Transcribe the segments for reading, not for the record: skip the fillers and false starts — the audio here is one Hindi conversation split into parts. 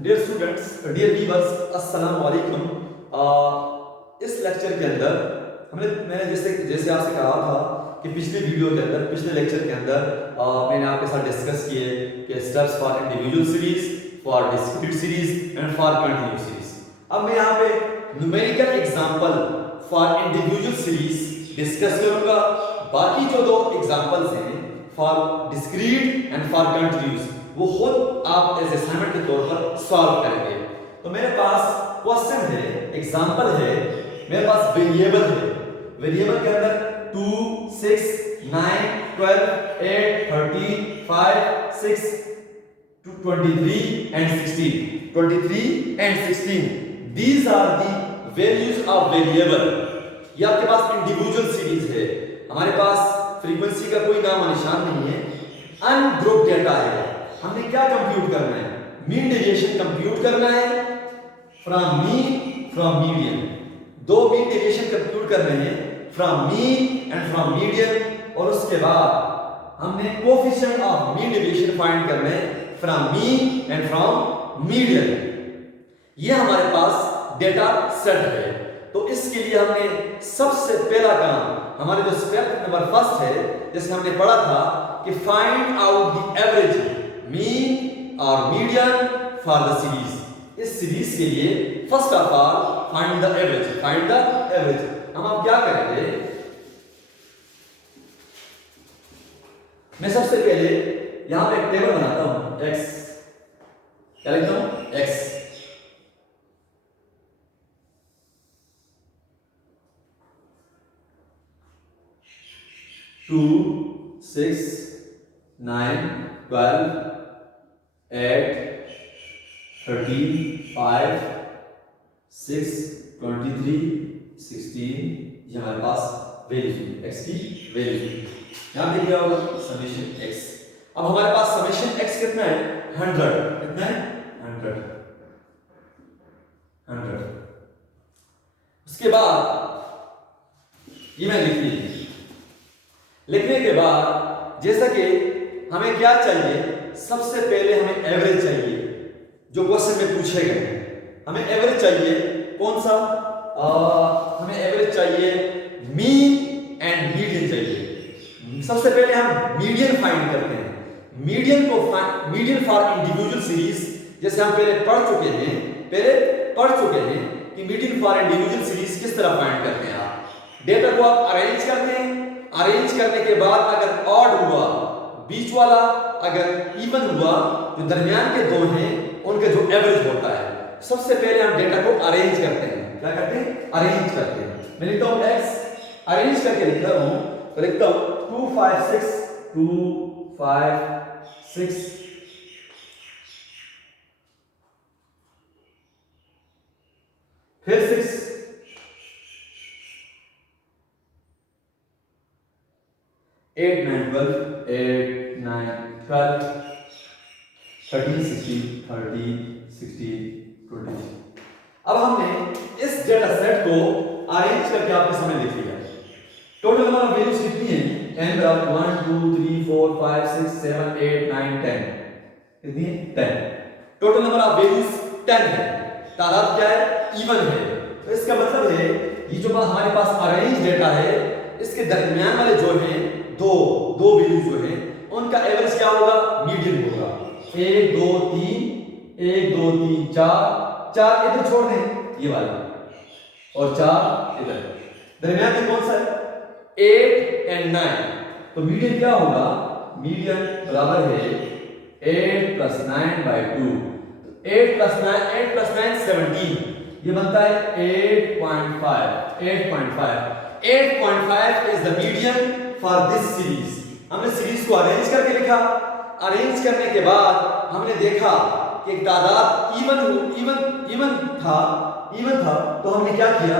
डियर स्टूडेंट्स, डियर व्यूअर्स, अस्सलाम वालेकुम। इस लेक्चर के अंदर मैंने जैसे जैसे आपसे कहा था कि पिछले वीडियो के अंदर, पिछले लेक्चर के अंदर मैंने आपके साथ डिस्कस किए कि steps for individual series, for discrete series and for continuous series. अब मैं यहाँ पे numerical example for individual series discuss करूंगा। बाकी जो दो एग्जांपल्स हैं for discrete and for continuous, वो खुद आप एज असाइनमेंट के तौर पर सॉल्व करेंगे। तो मेरे पास क्वेश्चन है, एग्जांपल है, मेरे पास वेरिएबल है। वेरिएबल के अंदर 2, 6, 9, 12, 8, 13, 5, 6, 23 and 16. 23 and 16. These are the values of variable. ये आपके पास इंडिविजुअल सीरीज है। हमारे पास फ्रीक्वेंसी का कोई नाम निशान नहीं है, अनग्रुप डेटा है। हमने क्या कंप्यूट करना है? मीन डेविएशन कंप्यूट करना है फ्रॉम मीन फ्रॉम मीडियन। दो मीन डेविएशन कंप्यूट करने हैं from mean and from median, और उसके बाद हमने coefficient of mean deviation find करना है from mean and from median. ये हमारे पास डेटा सेट है। तो इसके लिए हमने सबसे पहला काम, हमारे जो स्टेप नंबर फर्स्ट है, जैसे हमने पढ़ा था कि find out the average mean और मीडियन फॉर द सीरीज। इस सीरीज के लिए first of all find the average, find the average. हम अब क्या करेंगे, मैं सबसे पहले यहां पे एक टेबल बनाता हूं, x, क्या लिखता हूं, x। 2, 6, 9, 12, 8, 13, 5, 6, 23, 16। ये हमारे पास वैल्यूज, x की वैल्यूज यहां पे क्या होगा, समेशन x। अब हमारे पास समेशन x कितना है, 100। कितना है, 100। उसके बाद ये मैं लिख ली। लिखने के बाद जैसा कि हमें क्या चाहिए, सबसे पहले हमें एवरेज चाहिए। जो क्वेश्चन में पूछे गए हमें एवरेज चाहिए। कौन सा? हमें एवरेज चाहिए, मीन एंड मीडियन चाहिए। सबसे पहले हम मीडियन फाइंड करते हैं। मीडियन को मीडियन फॉर इंडिविजुअल सीरीज, जैसे हम पहले पढ़ चुके हैं कि मीडियन फॉर इंडिविजुअल सीरीज किस तरह फाइंड करते हैं। आप डेटा को आप अरेंज करते हैं। अरेंज करने के बाद अगर ऑड हुआ, बीच वाला अगर इवन हुआ, जो दरमियान के दो हैं उनका जो एवरेज होता है, सबसे पहले हम डेटा को अरेंज करते हैं। क्या करते हैं? अरेंज करते हैं। मैं लिखता हूं x, अरेंज करके लिखता हूं, तो लिखता हूं 2, 5, 6, 2, 5, 6, फिर 6, 8, 9, 12, 8, 9, 12, 13, 16, 30, 16, 20। अब हमने इस डेटा सेट को अरेंज करके आपके सामने लिख लिया। टोटल नंबर ऑफ वैल्यूज कितनी है? 10 बराबर 1, 2, 3, 4, 5, 6, 7, 8, 9, 10। कितनी है? 10। टोटल नंबर ऑफ वैल्यूज 10 है। तादाद क्या है? इवन है। तो इसका मतलब है ये जो हमारे पास अरेंज डेटा है, इसके दरमियान वाले जो हैं दो वैल्यूज जो हैं उनका एवरेज क्या होगा? मीडियन होगा। 1, 2, 3, 1, 2, 3, 4 इधर छोड़ दें, ये वाला, और 4 इधर। दरमियान में कौन सा है? 8 and 9। तो मीडियन क्या होगा? मीडियन बराबर है 8 + 9/2। 8 + 9 17। ये बनता है 8.5। 8.5 is the median for this series. हमने सीरीज को अरेंज करके लिखा। अरेंज करने के बाद हमने देखा कि एक तादाद इवन था, तो हमने क्या किया,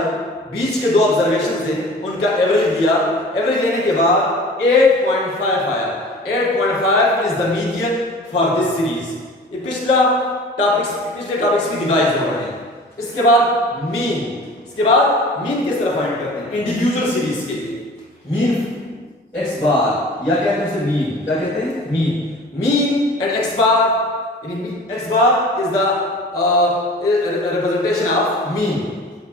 बीच के दो ऑब्जर्वेशन थे उनका एवरेज दिया। एवरेज लेने के बाद 8.5 आया। 8.5 is the median for this series. ये पिछले टॉपिक्स की डिवाइस हो रहे हैं। इसके बाद मीन किस तरह फाइंड करते हैं? इंडिविजुअल सीरीज के लिए मीन x बार, या क्या कहते हैं मीन, क्या कहते हैं mean and x bar, x bar is the representation of mean,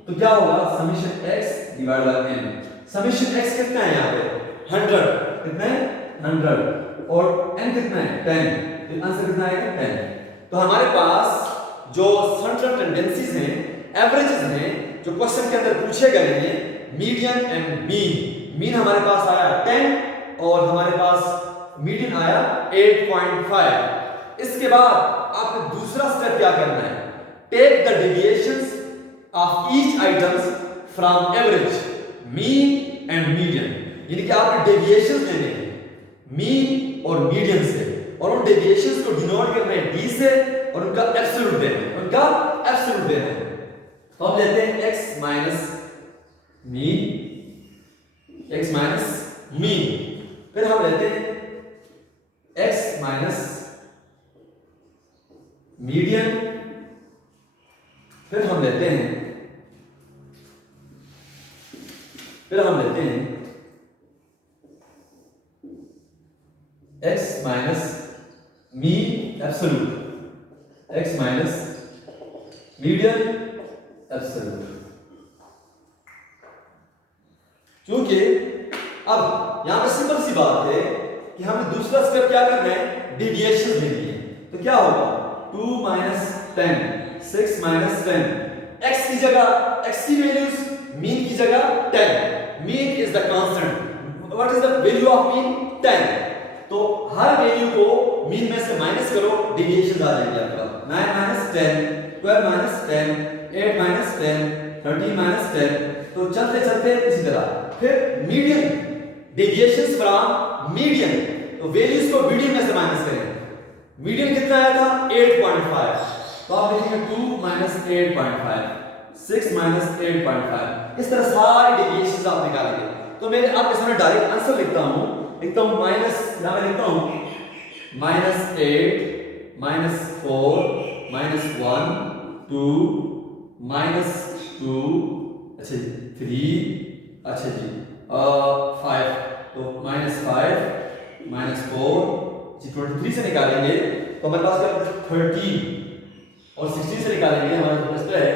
तो क्या होगा summation x divide by n। Summation x कितना है यहाँ पे 100, कितना है 100 और n कितना है 10, तो आंसर कितना आएगा 10। तो हमारे पास जो सेंट्रल टेंडेंसीज हैं, एवरेजेस हैं, जो क्वेश्चन के अंदर पूछे गए हैं, मीडियन एंड मीन। मीन हमारे पास आया 10 और हमारे पास मीडियन आया 8.5। इसके बाद आपको दूसरा स्टेप क्या करना है, take the deviations of each items from average, mean and median. यानी कि आपको डेविएशंस लेने हैं मीन और मीडियन से, और उन डेविएशंस को डिनोट करना है d से और उनका एब्सोल्यूट देना है, उनका एब्सोल्यूट देना है। तो हम लेते हैं x minus mean, x minus mean, फिर हम लेते हैं x माइनस मीडियन, फिर हम लेते हैं x minus mean absolute, x minus median absolute. क्योंकि अब यहां पे सिंपल सी बात है कि हमें दूसरा स्टेप क्या करना है, डेविएशन लेनी है। तो क्या होगा 2 माइनस 10, 6 माइनस 10, x की जगह x की वैल्यूज मीन की जगह 10, mean is the constant, what is the value of mean 10। तो हर वैल्यू को मीन में से माइनस करो, डेविएशन आ जाएंगे आपका 9 माइनस 10, 12 माइनस 10, 8 माइनस 10, 13 माइनस 10। तो चलते चलते इसी तरह फिर मीडियन, डेविएशंस फ्रॉम मीडियन, तो वैल्यूज को मीडियन में से माइनस करें। मीडियन कितना आया था 8.5, तो आप लिखेंगे 2 माइनस 8.5, 6 माइनस 8.5। इस तरह सारे डेविएशंस आप निकालेंगे। तो मैं आपके सामने डायरेक्ट आंसर लिखता हूं माइनस, यहां मैं लिखता हूं -8 -4 -1 2 -2, अच्छा 3, अच्छा जी 5, तो -5 -4 जी 23 से निकालेंगे तो हमारे पास क्या 13 और 16 से निकालेंगे हमारे पास है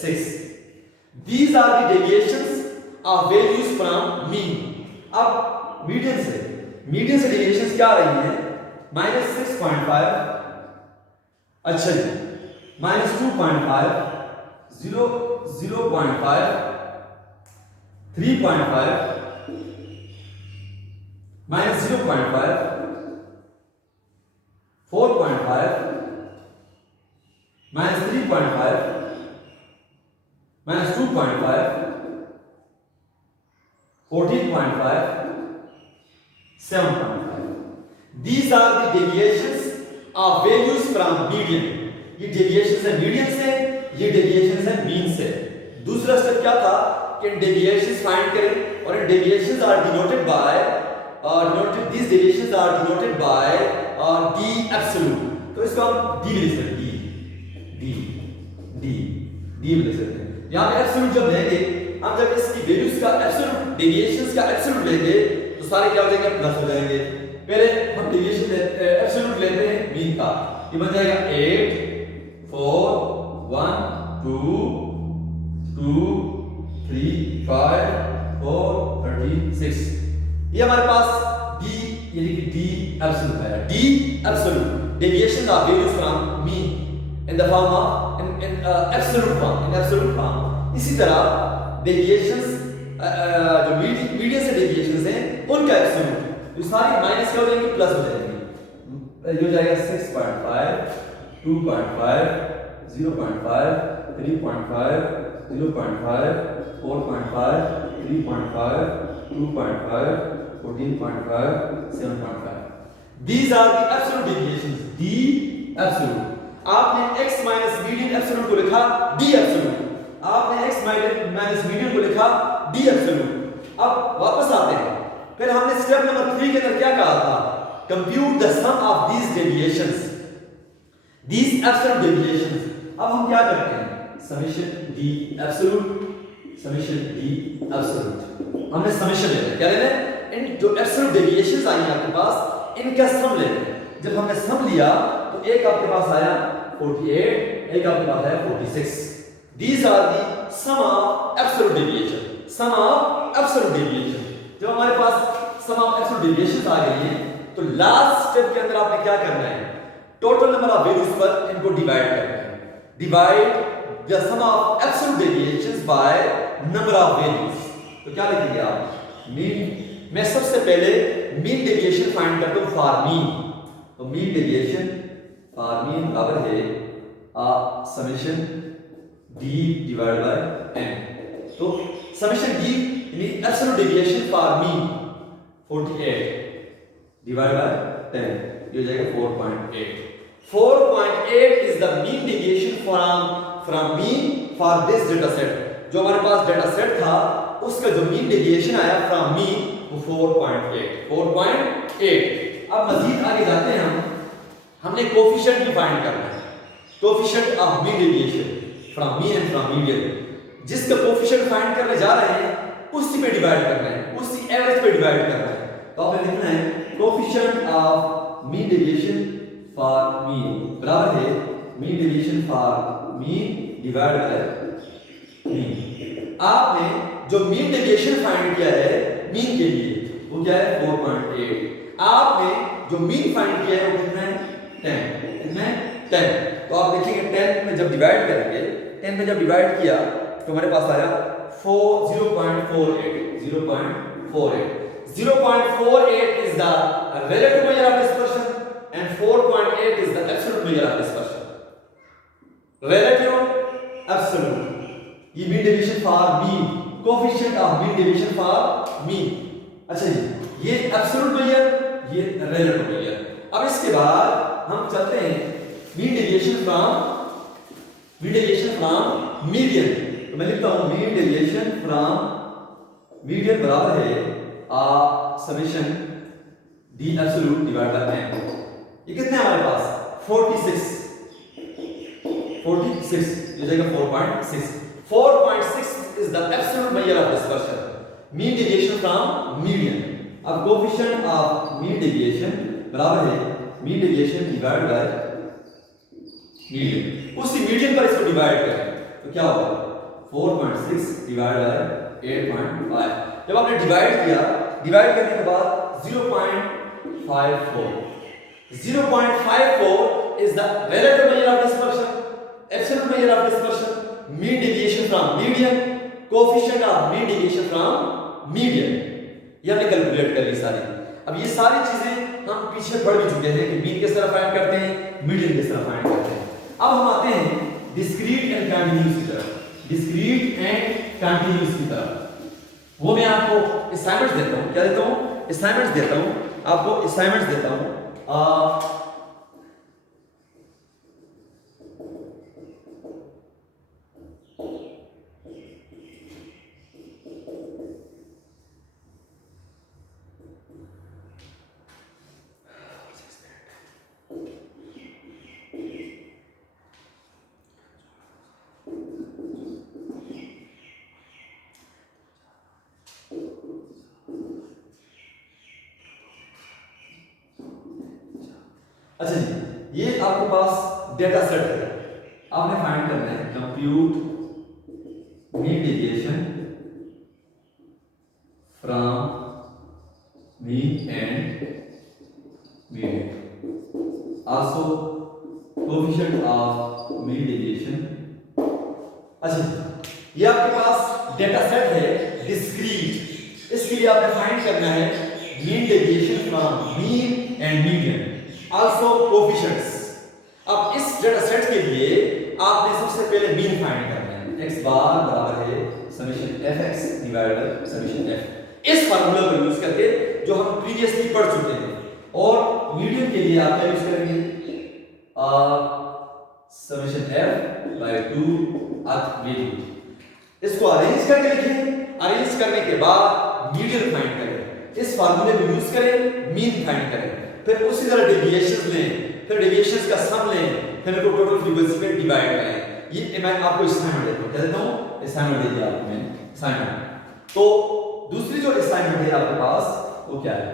6। These are the deviations of values from mean। अब मीडियन से डेविएशंस क्या आ रही है -6.5, अच्छा जी -2.5, 0.5, 3.5, -0.5, 4.5, -3.5, -2.5, 14.5, 7.5। These are the deviations of values from median। ये डेविएशंस है मीडियन से, ये डेविएशंस है मीन से। दूसरा स्टेप क्या था कि इन डेविएशंस फाइंड करें, और इन deviations are denoted by these deviations are denoted by d absolute। तो इसको हम d लिख सकते हैं, d लिख सकते हैं। यहां पे एब्सोल्यूट जब लेंगे हम, जब इसकी वैल्यूज का एब्सोल्यूट डेविएशंस का एब्सोल्यूट लेंगे तो सारे क्या हो जाएंगे प्लस हो जाएंगे। पहले हम डेविएशन एब्सोल्यूट लेते हैं मीन का, ये बन जाएगा 8 4 1 2 2 3 5 4 13 6। ये हमारे पास d यानी कि d एब्सोल्यूट है, d absolute deviation of values from mean in the form of in absolute form. इसी तरह डेविएशंस जो मीडियन से डेविएशंस हैं उनका एब्सोल्यूट, तो सारी माइनस क्या हो जाएंगे प्लस हो जाएंगे। ये हो जाएगा 6.5 2.5 0.5 3.5 0.5 4.5 3.5 2.5 14.5 7.5। These are the absolute deviations, d absolute। आपने x माइनस मीडियन एब्सोल्यूट को लिखा d एब्सोल्यूट, आपने x माइनस मीडियन को लिखा d एब्सोल्यूट। अब वापस आते हैं, फिर हमने स्टेप नंबर 3 के अंदर क्या कहा था, compute the sum of these deviations, these absolute deviations. अब हम क्या करते हैं, summation d absolute, summation d absolute. हमने समेशन लेना है, क्या लेना है, इन जो एब्सोल्यूट डेविएशंस आई हैं आपके पास इनका सम लेना है। जब हमने सम लिया तो एक आपके पास आया 48, एक आपके पास है 46। These are the sum of absolute deviation, sum of absolute deviation। जब हमारे पास sum of absolute deviations आ गई है तो लास्ट स्टेप के अंदर आपने क्या करना है, टोटल नंबर ऑफ वैल्यूज पर इनको डिवाइड करना है। Divide the sum of absolute deviations by number of values. तो क्या लिखेंगे आप, मीन। मैं सबसे पहले मीन डेविएशन फाइंड करता हूं फॉर मीन। तो मीन डेविएशन फॉर मीन बराबर है summation d divide by n। तो समेशन d यानी absolute deviation for mean 48 divide by 10, ये हो जाएगा 4.8। 4.8 is the mean deviation from mean for this data set. जो हमारे पास डेटा सेट था उसका जो मीन डेविएशन आया फ्रॉम मीन वो 4.8। अब मजीद आगे जाते हैं हमने कोफिशिएंट भी फाइंड करना है। Coefficient of mean deviation from mean and from median. जिसका कोफिशिएंट फाइंड करने जा रहे हैं उसी पे डिवाइड करना है, उसी एवरेज पे डिवाइड करना है। तो आपने लिखना है coefficient of mean deviation for mean बराबर है mean deviation for mean divide by mean. आपने जो मीन डेविएशन फाइंड किया है मीन के लिए वो क्या है 4.8। आपने जो मीन फाइंड किया है वो कितना है 10, कितना है 10। तो आप देखेंगे 10 में जब डिवाइड करेंगे, 10 में जब डिवाइड किया तो हमारे पास आया 0.48। 0.48 is the relative measure of dispersion and 4.8 is the absolute measure of dispersion. Relative, absolute. ये mean deviation for mean, coefficient of mean deviation for mean। अच्छा जी, ये absolute measure, ये relative measure। अब इसके बाद हम चलते हैं mean deviation from median। तो मैं लिखता हूँ mean deviation from median बराबर है summation d absolute divide by n। ये कितने हमारे पास 46 ये जाएगा 4.6। 4.6 is the absolute measure of dispersion, mean deviation from median. अब कोएफिशिएंट ऑफ मीन डेविएशन बराबर है mean deviation divide by median. उसी मीडियन पर इसको डिवाइड करें तो क्या होगा 4.6 डिवाइड बाय 8.5। जब आपने डिवाइड किया, डिवाइड करने के बाद 0.54 is the relative measure of dispersion, absolute measure of dispersion, mean deviation from median, coefficient of mean deviation from median। ये हमने कैलकुलेट कर ली सारी। अब ये सारी चीजें हम पीछे पढ़ भी चुके हैं कि मीन किस तरह फाइंड करते हैं, मीडियन किस तरह फाइंड करते हैं। अब हम आते हैं डिस्क्रीट एंड कंटीन्यूअस की तरफ। डिस्क्रीट एंड कंटीन्यूअस की तरफ वो मैं आपको असाइनमेंट्स देता हूं। क्या देता हूं? असाइनमेंट्स देता हूं आपको, असाइनमेंट्स देता हूं। अच्छा जी, ये आपके पास डेटा सेट है, आपने फाइंड करना है compute mean deviation from mean and median, also coefficient of mean deviation. अच्छा, ये आपके पास डेटा सेट है डिस्क्रीट, इसके लिए आपने फाइंड करना है mean deviation from mean and median, also coefficients. अब इस डेटा सेट के लिए आपने सबसे पहले मीन फाइंड करना है। x बार बराबर है summation fx divide by summation f। इस फार्मूला को यूज करके जो हम प्रीवियसली पढ़ चुके हैं। और मीडियन के लिए आप क्या यूज करेंगे समेशन f बाय 2 अर्थ वैल्यू। इसको अरेंज करके लिखें, अरेंज करने के बाद मीडियन फाइंड करें, इस फार्मूले को यूज करें, मीन फाइंड करें, फिर उसी तरह डेविएशंस लें, फिर डेविएशंस का सम लें, फिर इनको टोटल फ्रीक्वेंसी में डिवाइड करें। ये मैं आपको असाइनमेंट देता हूं। क्या देता हूं? असाइनमेंट दे दिया आपको मैंने, असाइनमेंट। तो दूसरी जो असाइनमेंट है आपके पास वो क्या है?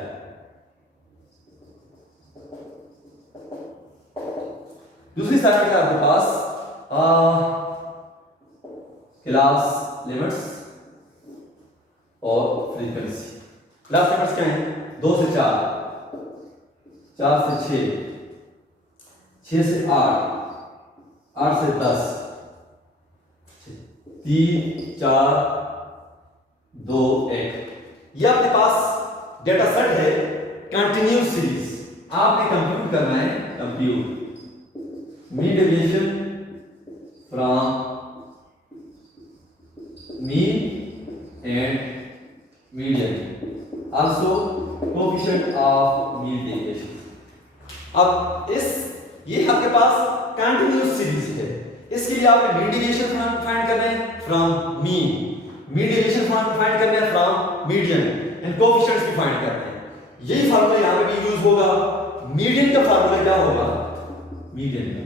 दूसरी असाइनमेंट है आपके पास क्लास लिमिट्स और फ्रीक्वेंसी। क्लास लिमिट्स क्या है? 2 से 4, 4 से 6, 6 से 8, 8 से 10, 3, 4, 2, 1। ये आपके पास डेटा सेट है कंटिन्यूस सीरीज। आपने कंप्यूट करना है, compute mean deviation from mean and median, also coefficient of mean deviation. अब ये आपके पास कंटिन्यूस सीरीज है, इसके लिए आपने मीन डेविएशन फाइंड करना है फ्रॉम मीन डेविएशन फाइंड करना है फ्रॉम मीडियन एंड कोएफिशिएंट्स भी फाइंड करना है। यही फार्मूला यहां पे भी यूज होगा। मीडियन का फार्मूला क्या होगा? मीडियन में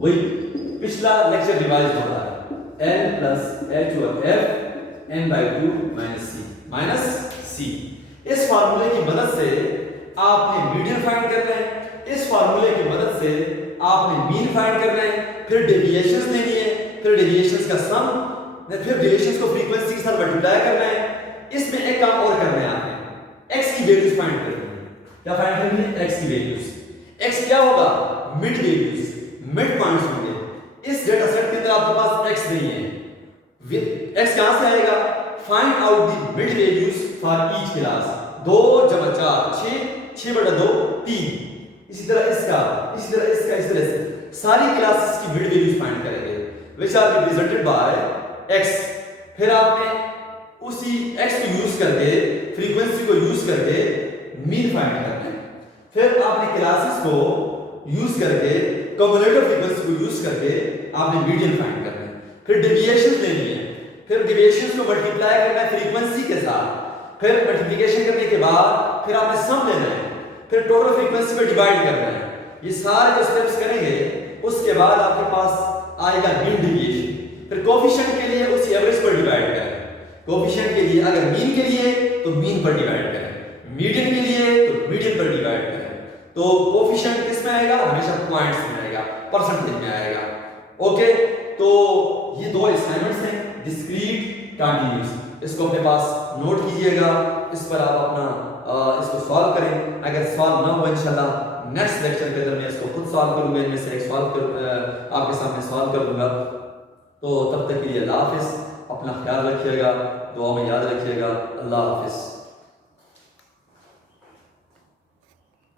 वही पिछला लेक्चर रिवाइज हो रहा है, n प्लस h और f n/2 माइनस c। इस फार्मूले की मदद से आपने मीडियन फाइंड करना है, इस फार्मूले की मदद से आपने मीन फाइंड करना है, फिर डेविएशंस लेनी है, फिर डेविएशंस का सम, फिर डेविएशंस को फ्रीक्वेंसी के साथ मल्टीप्लाई करना है। इसमें एक काम और करना है, आपने x की वैल्यूज फाइंड करनी है। क्या फाइंड करनी है? x की वैल्यूज। x क्या होगा? मिड वैल्यूज, मिड पॉइंट्स होंगे। इस डेटा सेट के अंदर आपके पास x नहीं है, x कहां से आएगा? Find out the mid values for each class. 2 + 4 6, 6/2 3। इसी तरह इसका, इसी तरह इसका, इस तरह से सारी क्लासेस की मिड वैल्यूज फाइंड करेंगे, which are represented by x। फिर आपने उसी x को यूज करके, फ्रीक्वेंसी को यूज करके मीन फाइंड करना है। फिर आपने क्लासेस को यूज करके, कम्युलेटिव फ्रीक्वेंसी को यूज करके आपने मीडियन फाइंड करना है। फिर डेविएशंस लेनी है, फिर डेविएशंस को मल्टीप्लाई करना है फ्रीक्वेंसी के साथ। फिर मल्टीप्लिकेशन करने के बाद फिर आपने सम लेना है, फिर टोटल फ्रीक्वेंसी में डिवाइड करना है। ये सारे जो स्टेप्स करेंगे उसके बाद आपके पास आएगा मीन डेविएशन। फिर कोएफिशिएंट के लिए उस एवरेज पर डिवाइड करें। कोएफिशिएंट के लिए अगर मीन के लिए तो मीन पर डिवाइड करें, मीडियन के लिए तो मीडियन पर डिवाइड करें। तो कोएफिशिएंट किस में आएगा? हमेशा पॉइंट्स में आएगा, परसेंटेज में आएगा। ओके, तो ये 2 असाइनमेंट्स हैं, डिस्क्रीट, कंटीन्यूअस। इसको अपने पास नोट कीजिएगा, इस पर आप अपना इसको सॉल्व करें। अगर सॉल्व ना हो इंशाल्लाह नेक्स्ट लेक्चर के अंदर मैं इसको खुद सॉल्व करूंगा, इनमें से एक सॉल्व कर आपके सामने सॉल्व कर दूंगा। तो तब तक के लिए अल्लाह हाफिज़, अपना ख्याल रखिएगा, दुआ में याद रखिएगा। अल्लाह हाफिज़।